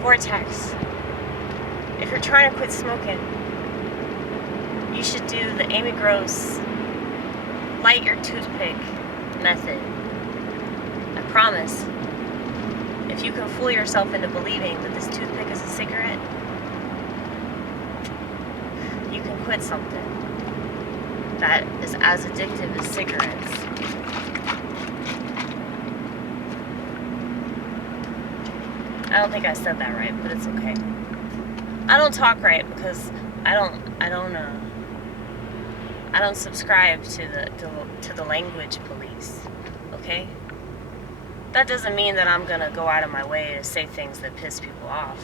Vortex. If you're trying to quit smoking, you should do the Amy Gross light your toothpick method. I promise, if you can fool yourself into believing that this toothpick is a cigarette, you can quit something that is as addictive as cigarettes. I don't think I said that right, but it's okay. I don't talk right because I don't subscribe to the language police. Okay? That doesn't mean that I'm gonna go out of my way to say things that piss people off.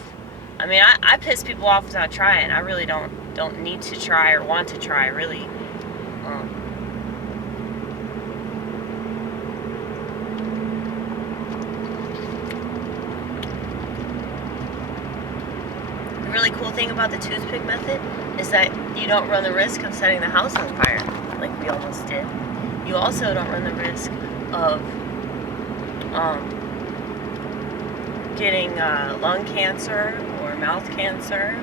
I mean, I piss people off without trying. I really don't need to try or want to try, really. The really cool thing about the toothpick method is that you don't run the risk of setting the house on fire, like we almost did. You also don't run the risk of getting lung cancer or mouth cancer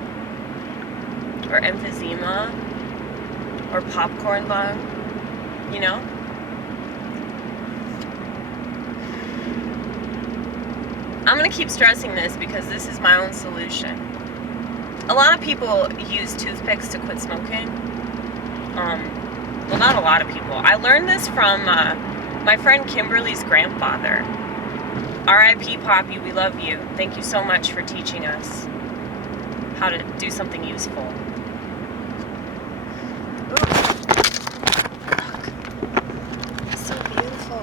or emphysema or popcorn lung, you know? I'm going to keep stressing this because this is my own solution. A lot of people use toothpicks to quit smoking. Well, not a lot of people. I learned this from my friend Kimberly's grandfather. R.I.P. Poppy, we love you. Thank you so much for teaching us how to do something useful. Ooh. Look. It's so beautiful.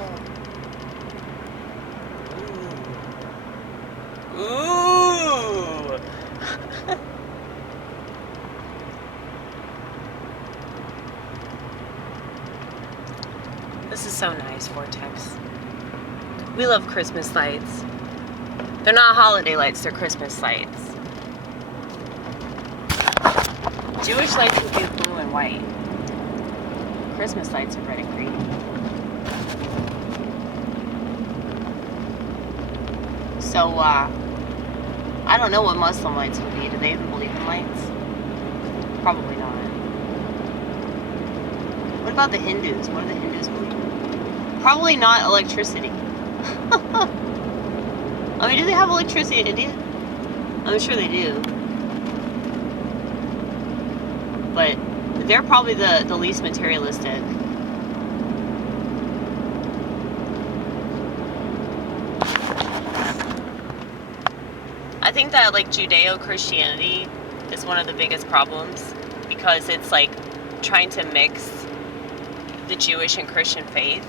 Ooh. Ooh. This is so nice, Vortex. We love Christmas lights. They're not holiday lights, they're Christmas lights. Jewish lights would be blue and white. Christmas lights are red and green. So, I don't know what Muslim lights would be. Do they even believe in lights? Probably not. What about the Hindus? What do the Hindus believe in? Probably not electricity. I mean, do they have electricity in India? I'm sure they do. But they're probably the least materialistic. I think that, like, Judeo-Christianity is one of the biggest problems because it's, like, trying to mix the Jewish and Christian faith.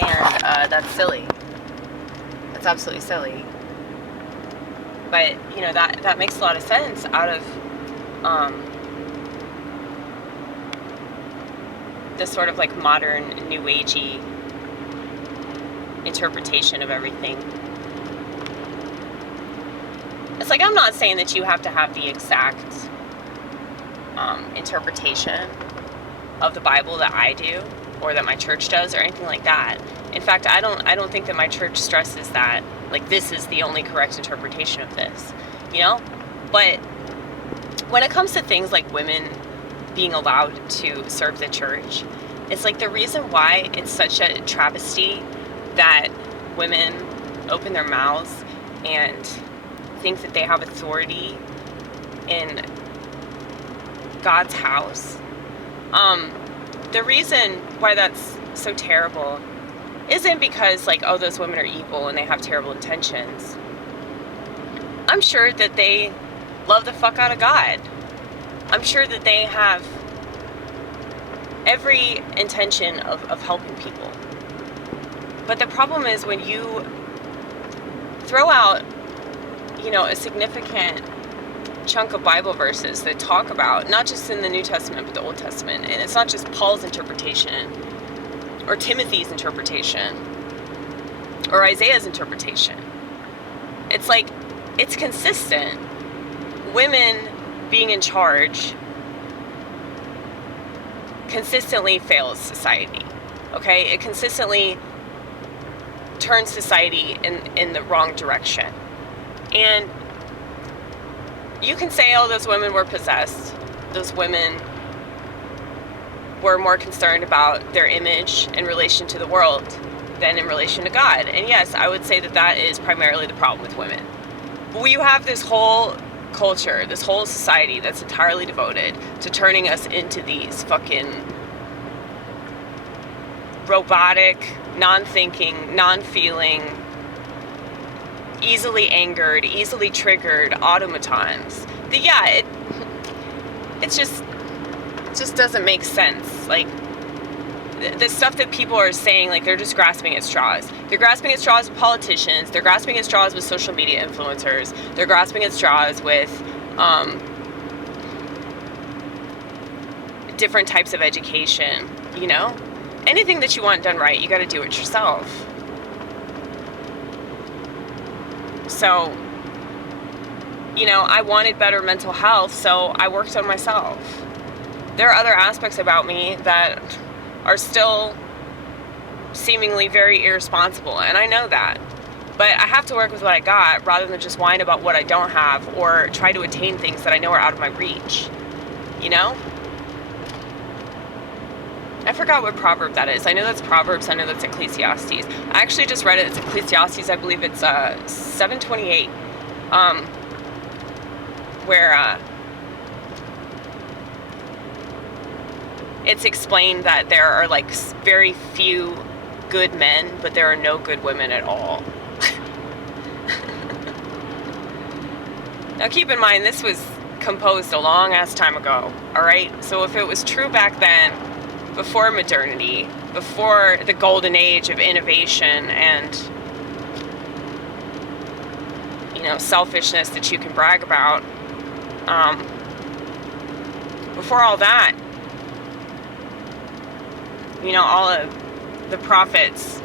And that's silly. That's absolutely silly. But, you know, that makes a lot of sense out of this sort of like modern new agey interpretation of everything. It's like, I'm not saying that you have to have the exact interpretation of the Bible that I do or that my church does or anything like that. In fact, I don't think that my church stresses that, like, this is the only correct interpretation of this, you know? But when it comes to things like women being allowed to serve the church, it's like the reason why it's such a travesty that women open their mouths and think that they have authority in God's house. The reason why that's so terrible isn't because, like, oh, those women are evil and they have terrible intentions. I'm sure that they love the fuck out of God. I'm sure that they have every intention of helping people. But the problem is when you throw out, you know, a significant chunk of Bible verses that talk about, not just in the New Testament, but the Old Testament, and it's not just Paul's interpretation, or Timothy's interpretation, or Isaiah's interpretation. It's like, it's consistent. Women being in charge consistently fails society, okay? It consistently turns society in the wrong direction. And you can say, oh, those women were possessed. Those women were more concerned about their image in relation to the world than in relation to God. And yes, I would say that that is primarily the problem with women. But you have this whole culture, this whole society that's entirely devoted to turning us into these fucking robotic, non-thinking, non-feeling, easily angered, easily triggered automatons. It just doesn't make sense. Like, the stuff that people are saying, like, they're just grasping at straws. They're grasping at straws with politicians. They're grasping at straws with social media influencers. They're grasping at straws with different types of education, you know? Anything that you want done right, you got to do it yourself. So, you know, I wanted better mental health, so I worked on myself. There are other aspects about me that are still seemingly very irresponsible, and I know that. But I have to work with what I got rather than just whine about what I don't have or try to attain things that I know are out of my reach. You know? I forgot what proverb that is. I know that's Proverbs. I know that's Ecclesiastes. I actually just read it. It's Ecclesiastes. I believe it's 7:28, where it's explained that there are like very few good men, but there are no good women at all. Now keep in mind, this was composed a long ass time ago. All right. So if it was true back then, before modernity, before the golden age of innovation and, you know, selfishness that you can brag about, before all that, you know, all of the prophets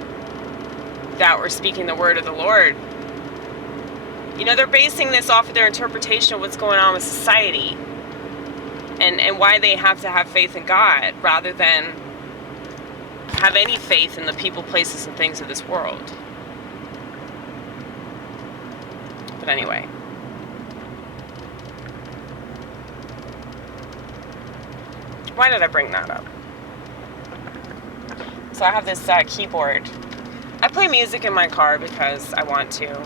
that were speaking the word of the Lord, you know, they're basing this off of their interpretation of what's going on with society. And why they have to have faith in God rather than have any faith in the people, places, and things of this world. But anyway. Why did I bring that up? So I have this keyboard. I play music in my car because I want to.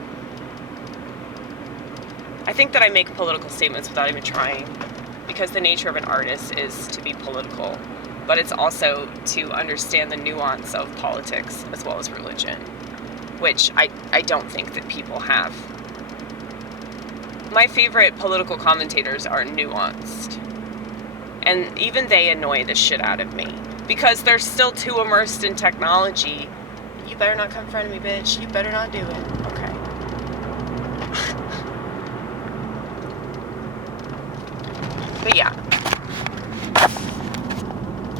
I think that I make political statements without even trying. Because the nature of an artist is to be political, but it's also to understand the nuance of politics as well as religion, which I don't think that people have. My favorite political commentators are nuanced, and even they annoy the shit out of me, because they're still too immersed in technology. You better not come in front of me, bitch. You better not do it. Okay. But yeah,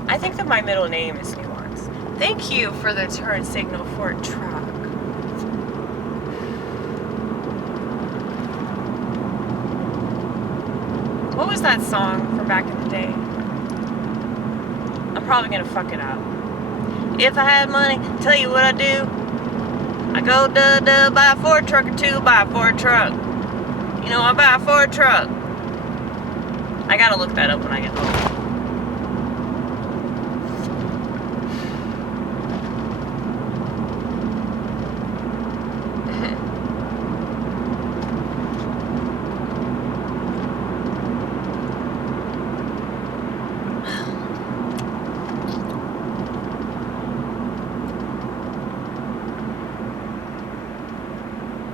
I think that my middle name is Nuance. Thank you for the turn signal for a truck. What was that song from back in the day? I'm probably gonna fuck it up. If I had money, tell you what I do. I go buy a Ford truck or two, buy a Ford truck. You know, I buy a Ford truck. I gotta look that up when I get home.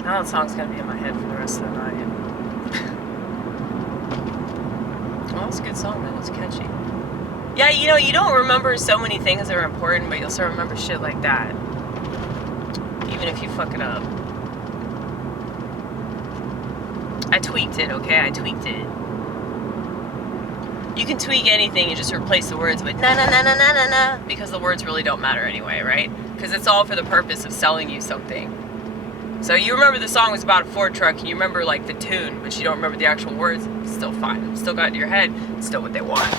Now that song's gonna be in my head for the rest of the night. Well, it's a good song, man. It's catchy. Yeah, you know, you don't remember so many things that are important, but you'll still remember shit like that. Even if you fuck it up. I tweaked it, okay? I tweaked it. You can tweak anything, you just replace the words with na na na na na na na, because the words really don't matter anyway, right? Because it's all for the purpose of selling you something. So you remember the song was about a Ford truck, and you remember like the tune, but you don't remember the actual words. It's still fine. It's still got in your head. It's still what they want.